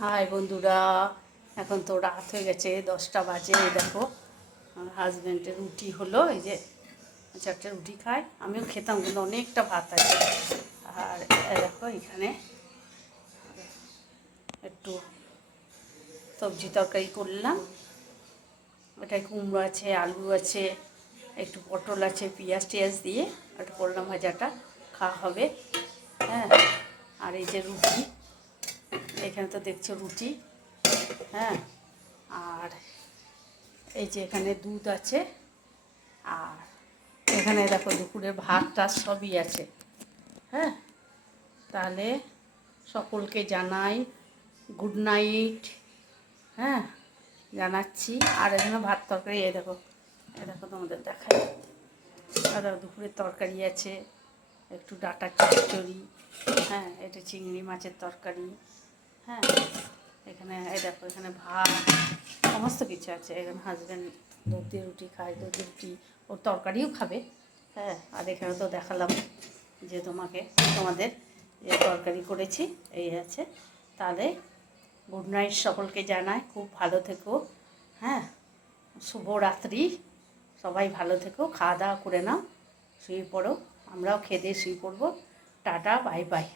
High বন্ধুরা, এখন তো রাত হয়ে গেছে, 10টা বাজে। এই দেখো আমার হাজব্যান্ডের রুটি হলো, এই যে 4টে রুটি খায়, আমিও খেতাম কিন্তু অনেকটা ভাত আছে। আর দেখো এখানে একটু সবজি তরকারি করলাম, এটায় কুমড়ো আছে, আলু আছে, একটু পটল আছে, পেঁয়াজ টিয়াজ দিয়ে একটু করলাম, ভাজাটা খাওয়া হবে। হ্যাঁ, আর এই যে রুটি, এখানে তো দেখছো রুটি। হ্যাঁ, আর এই যে এখানে দুধ আছে, আর এখানে দেখো দুপুরের ভাত টাত সবই আছে। হ্যাঁ, তাহলে সকলকে জানাই গুড নাইট। হ্যাঁ, জানাচ্ছি। আর এখানে ভাত তরকারি, এ দেখো তোমাদের দেখাই। আর দুপুরের তরকারি আছে, একটু ডাঁটার চচ্চড়ি। হ্যাঁ, এটা চিংড়ি মাছের তরকারি। হ্যাঁ, এখানে এই দেখো এখানে ভাত, সমস্ত কিছু আছে। এখানে হাজব্যান্ড দুধ দিয়ে রুটি খায়, দুধ দিয়ে রুটি ওর তরকারিও খাবে। হ্যাঁ, আর এখানে তো দেখালাম যে তোমাদের যে তরকারি করেছি, এই আছে। তাহলে গুড নাইট সকলকে জানাই, খুব ভালো থেকো। হ্যাঁ, শুভরাত্রি, সবাই ভালো থেকো, খাওয়া দাওয়া করে নাও, শুয়ে পড়ো। আমরাও খেয়ে দিয়ে শুয়ে পড়বো। Tata, bye bye.